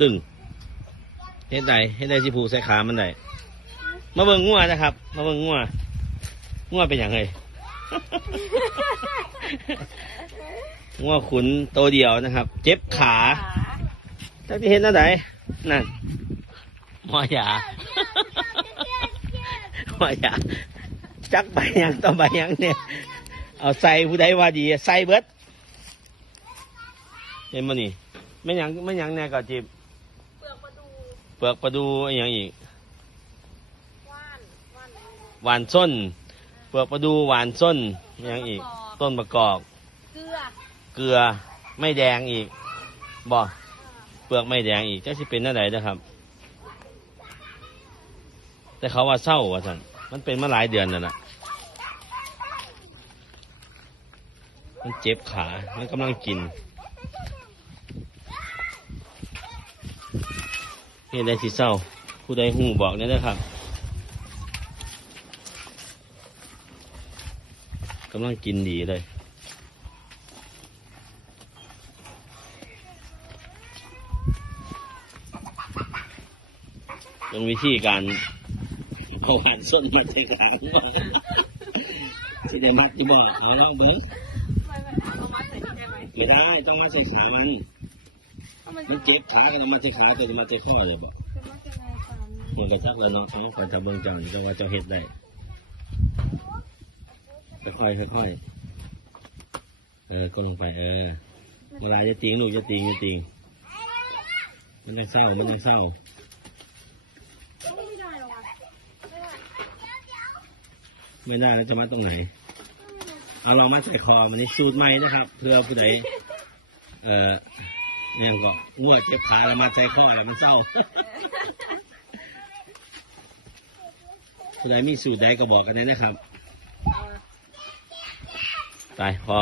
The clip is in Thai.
ตึงเฮ็ดได้เฮ็ดได้สิผูใส่ขามันได้มาเบิ่งงัวนะครับ มาเบิ่งงัวงัวเป็นอย่างไรงัวขุนโตเดียวนะครับ เจ็บขาจักที่เห็นนั่นไหนนั่นหมอยาหมอยาจักใบยังต่อใบยังเนี่ย เอาใส่ผู้ใดว่าดีใส่เบิดเห็นมั้ยนี่ไม่ยังไม่ยังแน่ก็จิบ เปลือกประดู เปลือกประดูอหย่างอีกว่านว่านหวานส้น เปลือกประดูหวานส้นอหย่างอีก ต้นมะกอกเกลือเกลือไม่แดงอีกบ่เปลือกไม่แดงอีกจะสิเป็นอะไรนะครับ แต่เขาว่าเศร้าว่าสันมันเป็นมาหลายเดือนแล้วนะมันเจ็บขา มันกำลังกินเฮ็ดได้สิเศร้า ผู้ใดหูบอกเนี่ยนะครับกำลังกินดีเลยตรงวิธีการเอาหันส้นมาใส่หลังว่ได้มัดที่บอกเอาลองเบิ้งไม่ไม่เอามาใส่ได้ได้ต้องมาใส่ขามัน มันมันเจ็บขากันเอามาใส่ขาแต่จะมาใส่ข้อเลยบอกจะมาจะไงตามมันกระชักแล้วเนาะเอาคอยทำเบิ้งเจ้านี่ก็ว่าเจ้าเฮ็ดได้ค่อยๆค่อยๆเออก็ลงไปเออเวลาจะติงลูกจะติงจะติงมันยังเศร้ามันยังเศร้าไม่ได้หรอกวะไม่ได้ไม่ได้แล้วจะมาตรงไหน เอาลองมาใส่คอมันนี่สูตรใหม่นะครับ เพื่อผู้ใดเอ่อ ยังก็งวดเจ็บขาแล้วมาใส่คอแล้วมันเศร้าผู้ใดมีสูตรใดก็บอกกันได้นะครับเอาตายพอ